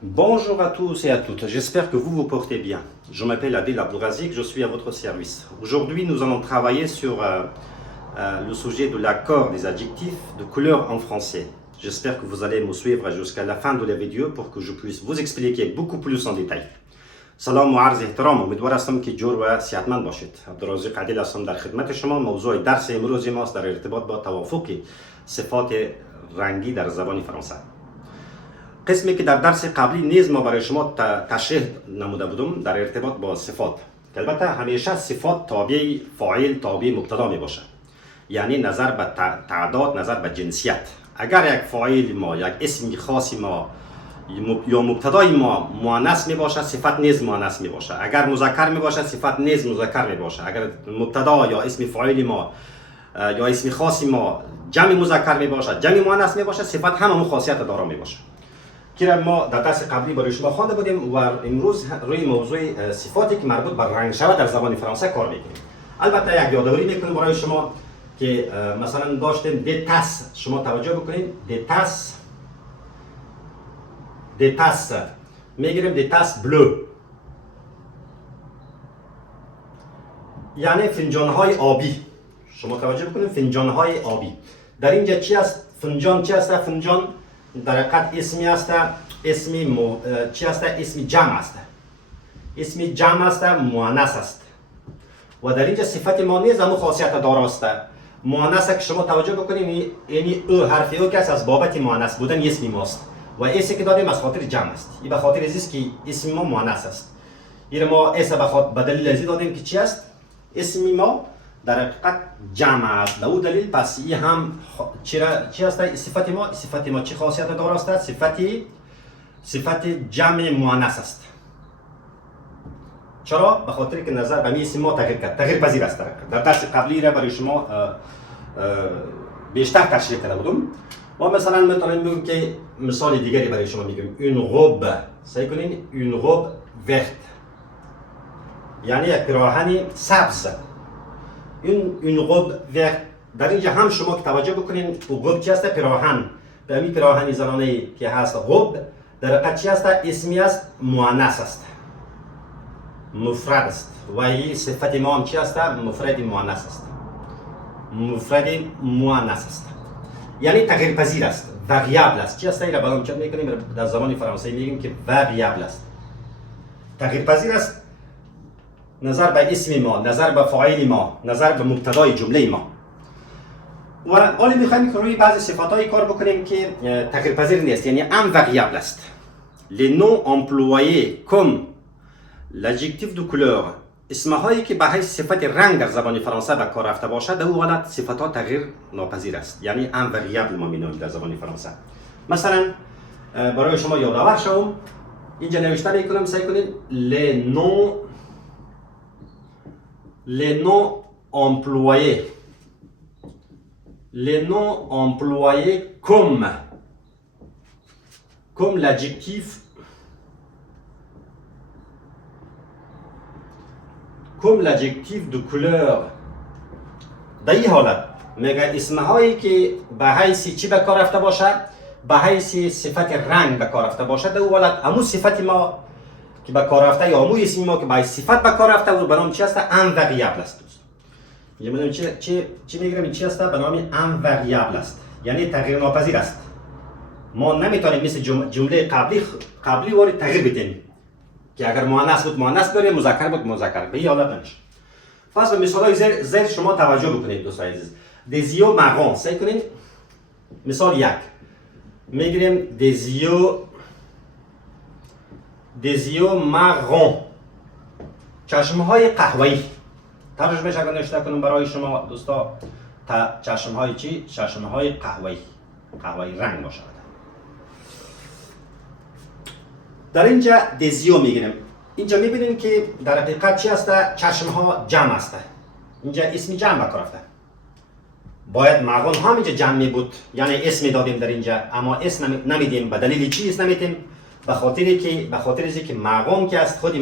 Bonjour à tous et à toutes, j'espère que vous vous portez bien. Je m'appelle Adil Abdelrazik, je suis à votre service. Aujourd'hui, nous allons travailler sur le sujet de l'accord des adjectifs de couleur en français. J'espère que vous allez me suivre jusqu'à la fin de la vidéo pour que je puisse vous expliquer beaucoup plus en détail. سلام و عرض احترام، امیدوار هستم که جور و صحتمند باشید. عبدالرزاق عادل هستم در خدمت شما. موضوع درس امروز ماست در ارتباط با توافق صفات رنگی در زبان فرانسه. قسمی که در درس قبلی نیز ما برای شما تشریح نموده بودم در ارتباط با صفات. که البته همیشه صفات تابع فاعل تابع مبتدا می باشه. یعنی نظر به تعداد، نظر به جنسیت. اگر یک فاعل ما، یک اسم خاصی ما یا مبتدای ما مؤنث می باشه، صفت نیز مؤنث می باشه. اگر مذکر می باشه، صفت نیز مذکر می باشه. اگر مبتدا یا اسم فاعل ما یا اسم خاصی ما جمع مذکر می باشه، جمع مؤنث می باشه، صفت هم همون خاصیت داره می باشه. که ما در درس قبلی برای شما خوانده بودیم و امروز روی موضوع صفاتی که مربوط به رنگ شود در زبان فرانسه کار میکنیم. البته یک یادآوری میکنیم برای شما که مثلا داشتیم دتاس، شما توجه بکنید دتاس میگیریم دتاس بلو، یعنی فنجان های آبی. شما توجه بکنید فنجان های آبی. در اینجا چی است؟ فنجان چی است؟ فنجان در حقیقت اسمی است، چی است؟ اسم جمع است. اسم جمع است، مؤنث است. و در اینجا صفت ما نیز همون خاصیت داره است. مؤنث که شما توجه بکنید، یعنی او حرف او که از بابت مؤنث بودن اسم ماست و اسمی که دادیم از خاطر جمع است. این به خاطر است که اسم ما مؤنث است. این ما اسم به دلیل ازی دادیم که چی است؟ اسم ما در حقیقت جمع است. به دلیل پس این هم چی است؟ صفت ما چه خاصیت داره است؟ صفت جمع مؤنث است. چرا؟ به خاطر که نظر به اسم ما تغییر پذیر است. در درس قبلی را برای شما بیشتر تشریح کرده بودم. ما مثلا میتونیم بگیم که مثال دیگری برای شما میگیم une robe. سعی کنین une robe verte، یعنی یک پیراهن سبز. این robe verte در اینجا هم شما که توجه بکنین robe چی است؟ پیراهن. به همین پیراهن زنانه که هست robe در حقیقت چی است؟ اسمی است، مؤنث است، مفرد است. و این صفت ما هم چی است؟ مفرد مؤنث است. مفرد مؤنث است، یعنی تغییر پذیر است، واریابل است. چی است؟ این را بعدا چه میکنیم در زبان فرانسه میگیم که واریابل است، تغییر پذیر است. نظر به اسم ما، نظر به فاعل ما، نظر به مبتدای جمله ما. و حالا میخوایم که روی بعضی صفاتایی کار بکنیم که تغییر پذیر نیست، یعنی invariable است. les noms employés comme l'adjectif de couleur، اسمهایی که به حیث صفت رنگ در زبان فرانسه به کار رفته باشد، در او حالت صفتها تغییر ناپذیر است، یعنی invariable ما مینامیم در زبان فرانسه. مثلا برای شما یادآور شوم، اینجا نوشته میکنم، سعی کنید les noms employés comme l'adjectif de couleur. در این حالت میگه اسمهایی که به حیث چی به کار رفته باشه، به حیث صفت رنگ به کار رفته باشه، در این حالت همون صفت ما که به کار رفته یا همون اسم ما که به حیث صفت به کار رفته و به نام چی است؟ invariable است. اینجا میگم چی میگم چی است؟ به نام invariable است، یعنی تغییر ناپذیر است. ما نمیتونیم مثل جمله قبلی وارد تغییر بدیم که اگر مؤنث بود مؤنث داره، مذکر بود مذکر. به این حالت نمیشه. پس به مثالای زیر شما توجه بکنید دوستان عزیز. des yeux marrons، سعی کنید مثال یک میگیریم des yeux marrons، چشمهای قهوه‌ای. ترجمهش اگر نوشته کنم برای شما دوستا، چشمهای چی؟ چشمهای قهوه‌ای رنگ باشد. در اینجا دزیو میگیریم. اینجا میبینیم که در حقیقت چی است؟ چشمها جمع است. اینجا اسم جمع به کار رفته. باید مغون هم اینجا جمع می بود، یعنی اسم دادیم در اینجا، اما اسم نمیدیم. به دلیل چی اسم نمیدیم؟ به خاطر اینکه که مغون که است، خود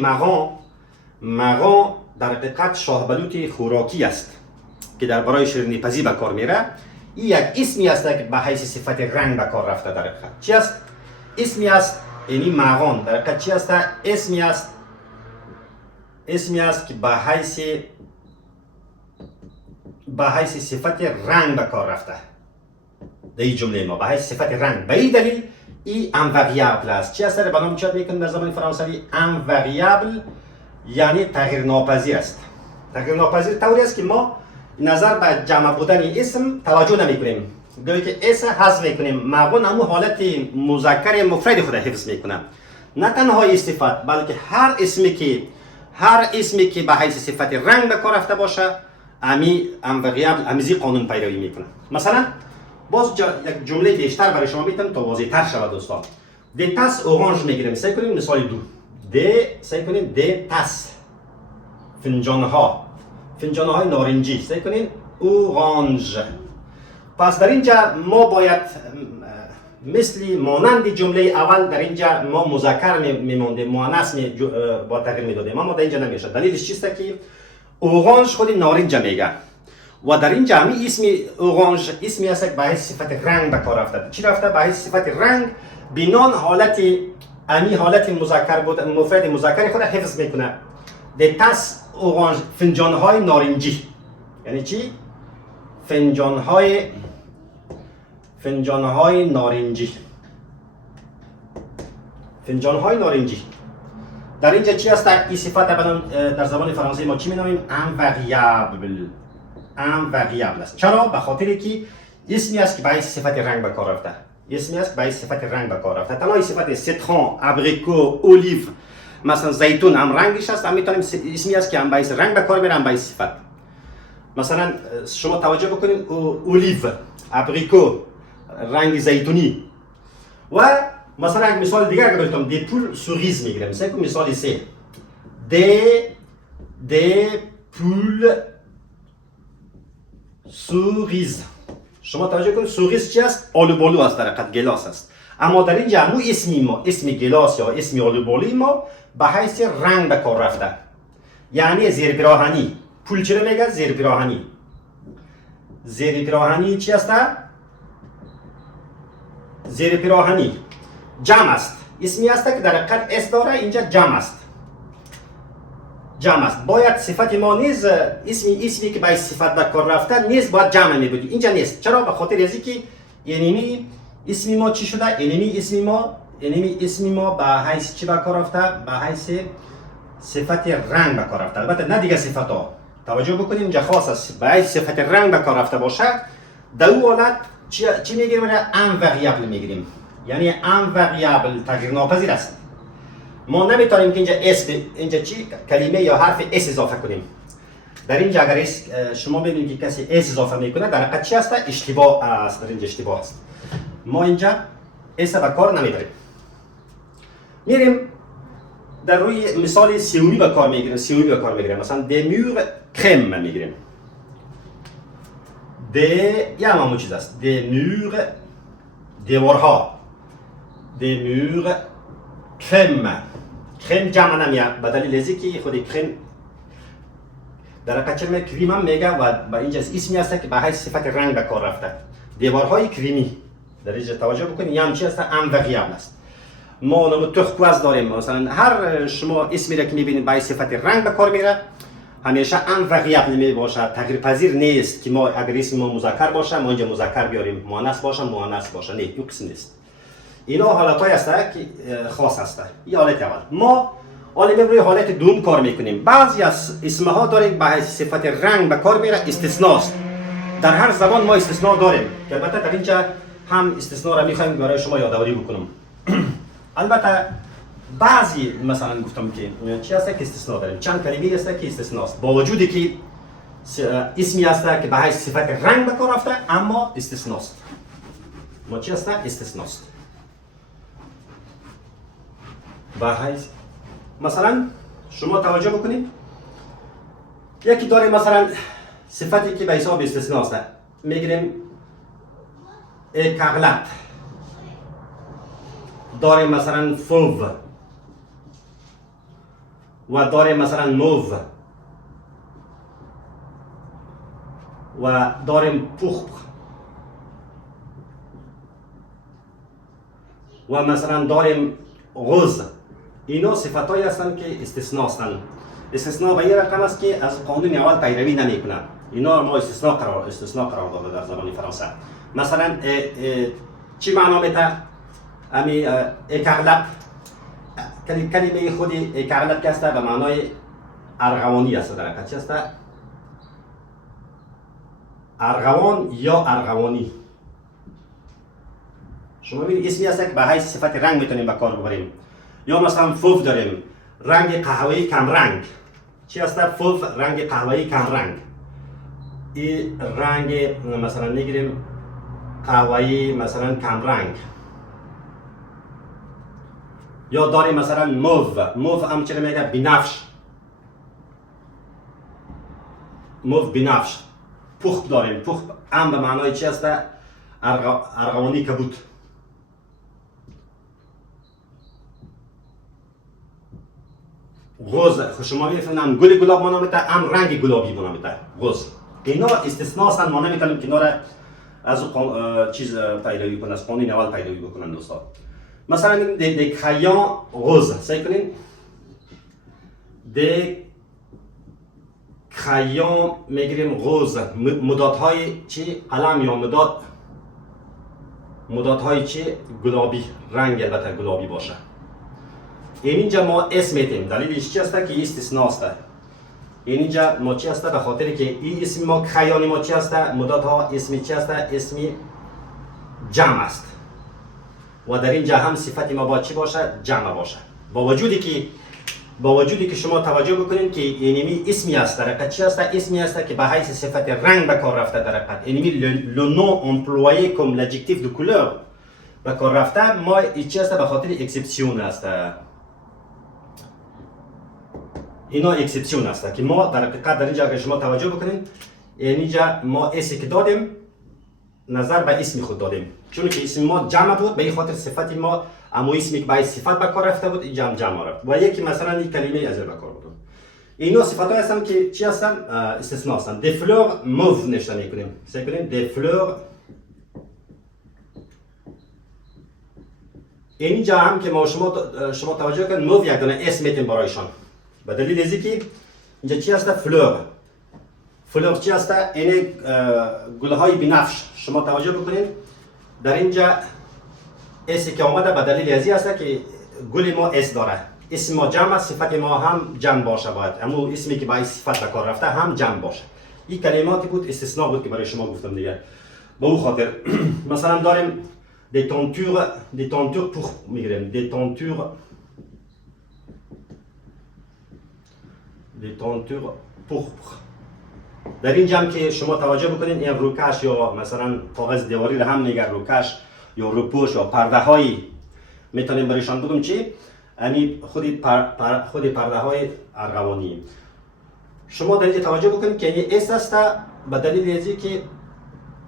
مغون در حقیقت شاهبلوط خوراکی است که در برای شیرینی پزی به کار میره. این یک اسمی است که به حیث صفت رنگ به کار رفته. در حقیقت چی است؟ اسمی است یعنی مغان در حقیقت چی است؟ اسمی است که به حیث صفت رنگ به کار رفته در این جمله ما، به حیث صفت رنگ. به این دلیل ای انوریابل است. چی است؟ به نام چی میکنیم در زبان فرانسوی؟ انوریابل یعنی تغییر ناپذیر است. تغییر ناپذیر طوری است که ما نظر به جمع بودن اسم توجه نمی کنیم، گویا که اسم حذف میکنیم. مغون همون حالت مذکر مفرد خود حفظ میکنه، نه تنها این صفت بلکه هر اسمی که به حیث صفت رنگ به کار رفته باشه امی انوریابل امیزی قانون پیروی میکنه. مثلا باز یک جمله بیشتر برای شما میتونم تا واضح تر شود دوستان. دی تاس اورانژ میگیریم. سعی کنیم مثال دو. دی تاس فنجانهای نارنجی. سعی کنیم اورانژ. پس در اینجا ما باید مثل مانند جمله اول در اینجا ما مذکر میمونده، مؤنث با تغییر میدادیم، اما در اینجا نمیشه. دلیلش چیست که اورانژ خود نارنج میگه و در اینجا همی اسم اورانژ اسمی است که به حیث صفت رنگ به کار رفته. چی رفته؟ به حیث صفت رنگ بینان حالت مذکر بود، مفرد مذکر خود حفظ میکنه. دی تاس اورانژ فنجانهای نارنجی. یعنی چی؟ فنجانهای نارنجی. در اینجا چی است؟ این صفت در زبان فرانسه ما چی مینامیم؟ انوریابل است. چرا؟ به خاطری که اسمی است که به صفت رنگ به کار رفته. تنها صفت سیترون، ابریکو، اولیو، مثلا زیتون هم رنگش است، هم میتونیم اسمی است که هم به رنگ به کار میره، هم به صفت. مثلا شما توجه بکنید، اولیو، ابریکو، رنگ زیتونی. و مثلا یک مثال دیگر که بگم، دی پول سوریز میگیریم. مثلا مثال سه، دی پول سوریز. شما توجه کنید سوریز چی است؟ آلوبالو است، در حقیقت گلاس است. اما در اینجا همون اسم گلاس یا اسم آلوبالوی ما به حیث رنگ به کار رفته، یعنی زیر پیراهنی. پول چی رو میگه؟ زیر پیراهنی چی است؟ زیر پیراهنی جمع است. اسمی است که در حقیقت اس داره، اینجا جمع است. باید صفت ما نیز اسمی که به صفت در کار رفته نیز باید جمع می بودی. اینجا نیست. چرا؟ به خاطر از اینکه یعنی اسمی ما چی شده؟ یعنی اسمی ما به حیث چی به کار رفته؟ به حیث صفت رنگ به کار رفته. البته نه دیگه صفت ها. توجه بکنید اینجا خاص است. به حیث صفت رنگ به کار رفته باشه، در اون حالت چی میگیریم؟ انوریابل میگیریم. یعنی انوریابل تغییر ناپذیر است. ما نمیتونیم که اینجا چی کلمه یا حرف اس اضافه کنیم. در اینجا اگر شما ببینید که کسی اس اضافه میکنه، در حقیقت چی است؟ اشتباه است. در اینجا اشتباه است. ما اینجا اس به کار نمیبریم. میریم در روی مثال سیومی به کار میگیریم. مثلا دمور کرم میگیریم. یا همون چیز است. دمور دیوارها. دمور کرم جمع نمیاد، به دلیل از اینکه خود کرم در حقیقت چه کریم هم میگه و با اینجا اسمی است که به حیث صفت رنگ به کار رفته. دیوارهای کریمی. در اینجا توجه بکنید، یه هم چی است؟ انوریابل است. ما نمو تخکواز داریم. مثلا هر شما اسمی را که میبینید به صفت رنگ به کار میره، همیشه انوریابل می باشه، تغییر پذیر نیست که ما اگر اسم ما مذکر باشه ما اینجا مذکر بیاریم، مؤنث باشه. نه، این قسم نیست. اینا حالت‌های است که خاص است. این حالت اول. ما حالا روی حالت دوم کار میکنیم. بعضی از اسمها داریم به حیث صفت رنگ به کار میره، استثناست. در هر زبان ما استثناء داریم که البته در اینجا هم استثناء را میخوایم برای شما یادآوری بکنم. البته بعضی مثلا گفتم که چی هست که استثناء داریم، چند کلمه هست که استثناست، با وجودی که اسمی هست که به حیث صفت رنگ به کار رفته اما استثناست. ما چی هست؟ استثناست. به حیث مثلا شما توجه بکنید، یکی داره مثلا صفتی که به حساب استثناء است، میگیریم اکاغلت، داریم مثلا فوو و داریم مثلا موو و داریم پوخ و مثلا داریم غوز. اینا صفتایی هستند که استثناء هستند. استثناء به این رقم است که از قانون اول پیروی نمیکنند. اینا ما استثناء قرار داده در زبان فرانسه. مثلا چی معنا میده؟ امی اکارلت، کلمه خود اکارلت که است به معنای ارغوانی است. در حقیقت چی است؟ ارغوان یا ارغوانی. شما ببینید اسمی است که به حیث صفت رنگ میتونیم به کار ببریم. یا مثلا فوف داریم، رنگ قهوه‌ای کم رنگ. چی است فوف؟ رنگ قهوه‌ای کم رنگ. این رنگ مثلا میگیریم قهوه‌ای مثلا کم رنگ. یا داریم مثلا موو همچنین میگه بنفش. موو بنفش. پخت داریم، پخت هم به معنای چی است؟ ارغوانی کبود. غوز شما میفهمید گل گلاب ما نمیته، هم رنگ گلابی ما نمیته. غوز اینا استثناء هستند، ما نمیتونیم که اینا را از چیز پیروی کنند، از قانون اول پیروی بکنند دوستان. مثلا میگیم د کریون غوز، سعی کنین د کریون میگیریم غوز. مدادهای چی؟ قلم یا مدادهای چی؟ گلابی، رنگ البته گلابی باشه. اینجا ما اسم میتیم، دلیلش چی است که استثناء است. اینجا ما چی است؟ به خاطر که این اسم ما کریون ما چی است؟ مدادها اسمی چی است؟ اسمی جمع است و در اینجا هم صفت ما باید چی باشه؟ جمع باشه. با وجودی که شما توجه بکنید که اینمی اسمی است، در حقیقت چی است؟ اسمی است که به حیث صفت رنگ به کار رفته. در حقیقت اینمی le nom employé comme l'adjectif de couleur به کار رفته. ما چی است؟ به خاطر اکسپسیون است. اینا اکسپسیون است که ما در حقیقت در اینجا که شما توجه بکنید، اینجا ما اسی که دادیم نظر به اسم خود دادیم، چون که اسم ما جمع بود، به این خاطر صفت ما اما اسمی که به صفت به کار رفته بود اینجا هم جمع رفت و یکی مثلا این کلمه از به کار بود. اینا صفاتایی هستند که چی هستند؟ استثناء هستند. د فلور موو نوشته میکنیم، سعی کنیم د فلور. اینجا هم که ما شما توجه کنید موو یک دونه اسم میتیم برایشان، به دلیل از اینکه اینجا چی هست؟ فلور. فلور چی هست؟ این گلهای بنفش. شما توجه بکنید در اینجا اسی که آمده به دلیل از این است که گل ما اس داره. اسم ما جمع، صفت ما هم جمع باشه باید. اما اسمی که با صفت به کار رفته هم جمع باشه. این کلماتی بود استثناء بود که برای شما گفتم دیگه. به اون خاطر مثلا داریم des tentures pour میگیریم، des tentures pourpres. در اینجا هم که شما توجه بکنید این روکش یا مثلا کاغذ دیواری رو هم میگن روکش یا روپوش یا پرده هایی میتونیم برایشان بگم چی؟ یعنی خود پرده های ارغوانی. شما در اینجا توجه بکنید که این اس است به دلیل از اینکه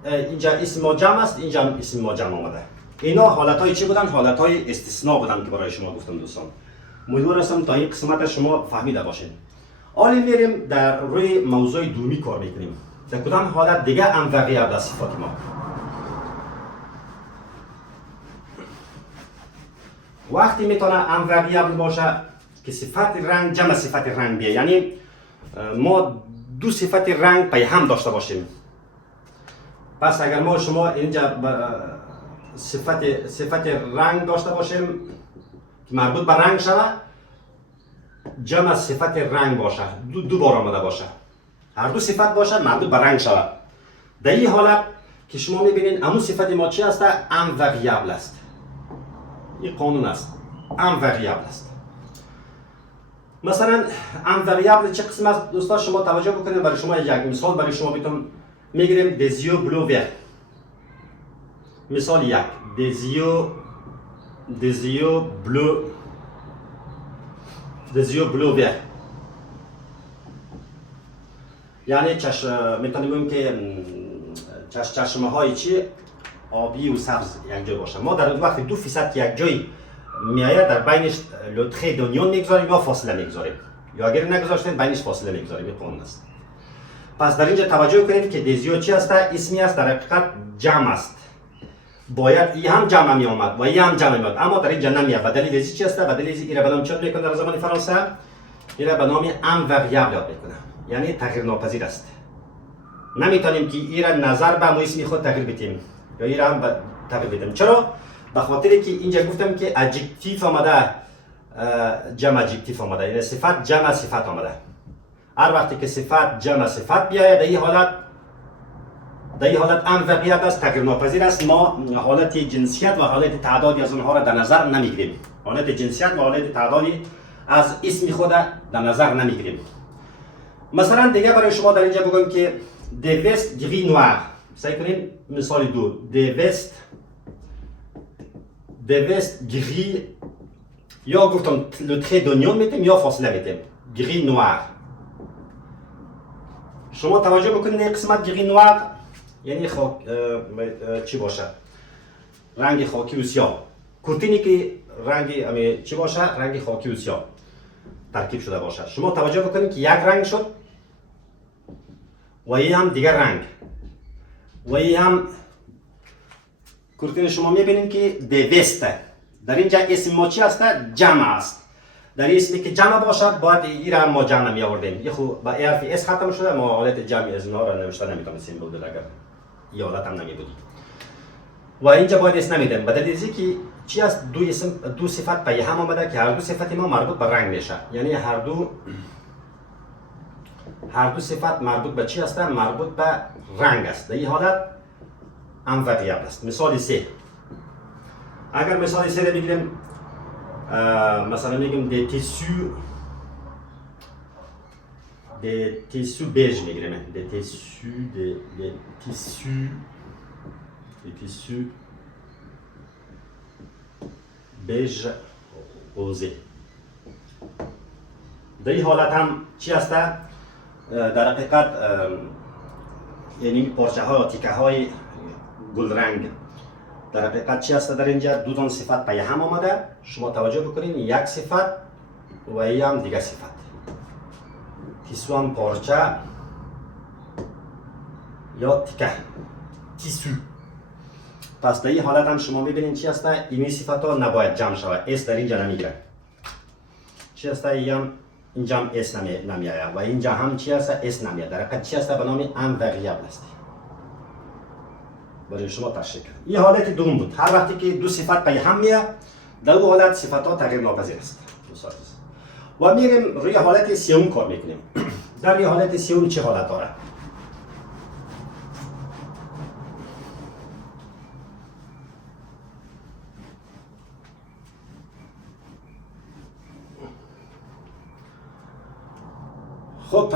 اینجا اسم ما جمع است، اینجا هم اسم ما جمع آمده. اینا حالت های چی بودن؟ حالت های استثناء بودن که برای شما گفتم دوستان. امیدوار هستم تا این قسمت شما فهمیده باشین. حالا میریم در روی موضوع دومی کار میکنیم. در کدام حالت دیگه انواریابل است صفات ما. وقتی میتونه انواریابل باشه که صفت رنگ جمع صفت رنگ بیه، یعنی ما دو صفت رنگ پای هم داشته باشیم. پس اگر ما شما اینجا صفت رنگ داشته باشیم که مربوط به رنگ شده، جمع صفت رنگ باشه، دو بار آمده باشه، هر دو صفت باشه مربوط به رنگ شود. در این حالت که شما میبینید همون صفت ما چی است؟ انواریابل است. این قانون است، انواریابل است. مثلا انواریابل چه قسم است دوستا؟ شما توجه بکنید، برای شما یک مثال برای شما میتونم میگیریم des yeux bleu vert. مثال یک des yeux bleu vert، یعنی میتونیم بگیم که چشمه های چی؟ آبی و سبز یک جای باشه. ما در وقتی دو فیصد یک جای میآید در بینش لطخه دونیون میگذاریم یا فاصله میگذاریم، یا اگر نگذاشتیم بینش فاصله میگذاریم. این قانون است. پس در اینجا توجه کنید که دیزیو چی است؟ اسمی است، در حقیقت جمع است. باید این هم جمع می آمد و این هم جمع می آمد، اما در اینجا نمی آمد. به دلیل چی است؟ به دلیل این را به نام چی میکنه در زبان فرانسه؟ این را به نام ام وریابل یاد میکنه، یعنی تغییر ناپذیر است. نمیتونیم که این را نظر به اسم خود تغییر بدیم یا این را هم تغییر بدیم. چرا؟ به خاطری که اینجا گفتم که ادجکتیو آمده، جمع ادجکتیو آمده، یعنی صفت جمع صفت آمده. هر وقتی که صفت جمع صفت بیاید، در این حالت ام وریابل است، تغییر ناپذیر است. ما حالت جنسیت و حالت تعدادی از اونها را در نظر نمیگیریم. حالت جنسیت و حالت تعدادی از اسم خود در نظر نمیگیریم. مثلا دیگه برای شما در اینجا بگم که des vestes gris noir. سعی کنین مثال دو. des vestes gris، یا گفتم le trait d'oignon میتیم یا فاصله میتیم. gris noir. شما توجه بکنید این قسمت gris noir یعنی چی باشه؟ رنگ خاکی و سیاه. کورتینی که رنگ چی باشه؟ رنگ خاکی و سیاه ترکیب شده باشه. شما توجه بکنید که یک رنگ شد و این هم دیگر رنگ و این هم کورتین شما میبینید که دوسته. در اینجا اسم ما چی است؟ جمع است. در اسمی که جمع باشد باید این را ما جمع می آوردیم. یه خوب با حرف اس ختم شده، ما حالت جمع از اونها را نوشته نمیتونستیم بود اگر این حالت هم نمی بودی. و اینجا باید اسم نمیدیم به دلیل که چی است؟ دو صفت پای هم آمده که هر دو صفت ما مربوط به رنگ میشه. یعنی هر دو صفت مربوط به چی است؟ مربوط به رنگ است. در این حالت ام وریابل است. مثال 3. اگر مثال 3 را بگیریم، مثلا میگیم des tissus beige میگیریم. des tissus beige rosé. در این حالت هم چی است؟ در حقیقت یعنی پارچه ها تیکه های گل رنگ در حقیقت چی است؟ در اینجا دو تا صفت پای هم آمده. شما توجه بکنید یک صفت و این هم دیگه صفت. تیسو هم پارچه یا تیکه تیسو. پس در این حالت هم شما میبینید چی است؟ این صفت ها نباید جمع شود. اس در اینجا نمیگیره. چی است؟ اینجا هم اس نمیآید و اینجا هم چی است؟ اس نمیآید. در حقیقت چی است؟ به نام ام وریابل است. برای شما تشریح کردم. این حالت دوم بود. هر وقتی که دو صفت پای هم میاد، در اون حالت صفت ها تغییر ناپذیر است. و میریم روی حالت سوم کار میکنیم. در روی حالت سوم چه حالت داره؟ خب